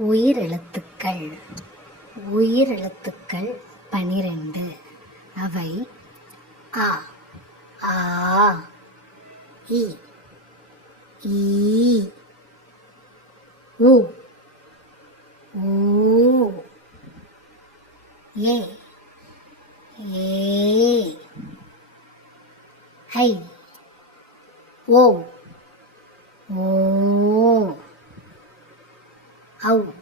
உயிரெழுத்துக்கள். உயிரெழுத்துக்கள் 12. அவை அ, ஆ, இ, ஈ, உ, ஊ, ஏ, ஏ, ஐ, ஓ, ஓ, ஔ.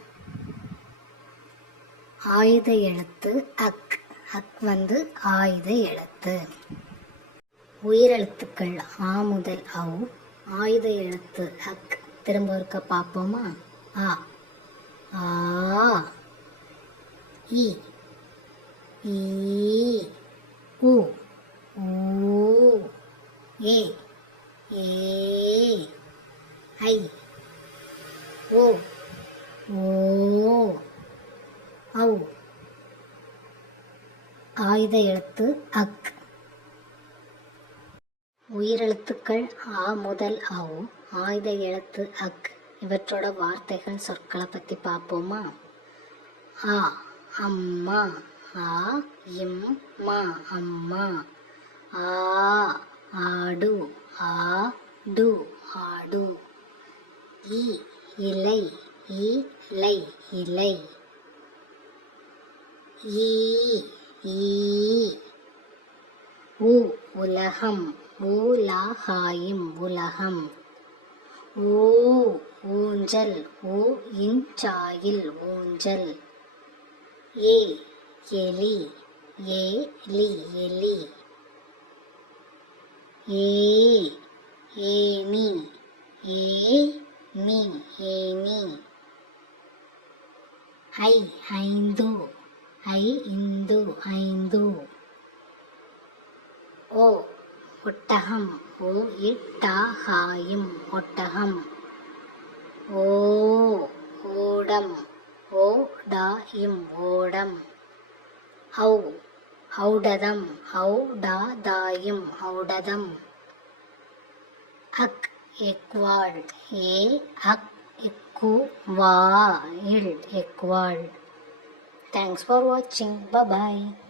ஆயுத எழுத்து அக். அக் ஆயுத எழுத்து. உயிரெழுத்துக்கள் ஆ முதல் ஔ. ஆயுத எழுத்து அக். திரும்ப இருக்க பார்ப்போமா? ஆ, ஆ, இ, ஈ, உ, ஊ, ஏ, ஏ, ஐ, ஓ, ஓ, ஔ. ஆயுத எழுத்து அக். உயிரெழுத்துக்கள் ஆ முதல் ஔ. ஆயுத எழுத்து அக். இவற்றோட வார்த்தைகள் சொற்களை பற்றி பார்ப்போமா? ஆ, அம்மா. ஆ, இம், மா, அம்மா. ஆ, ஆடு. ஆ, டு, ஆடு. இ, இலை. இ, லை, இலை. ஈ, ஈ, உ, உலகம். உலகாயும், உலகம். ஊ, ஊஞ்சல். ஊ, இஞ்சாயில், ஊஞ்சல். ஏ, எலி. ஏ, லி, எலி. ஏ, ஏனி. ஏ, நீ, ஏனி. ஐ, ஐந்து. ஐ, இந்து, ஐந்து. ஓ, ஒட்டகம். ஓ, இட்டாகாயும், ஒட்டகம். ஓ, ஓடம். ஓ, டாயும், ஓடம். ஔ, ஔடதம். ஔ, டாதாயும், ஔடதம். அக், எக்வாள். ஏ, அக், இக்கு, வா, இல், எக்வாள். Thanks for watching. Bye bye.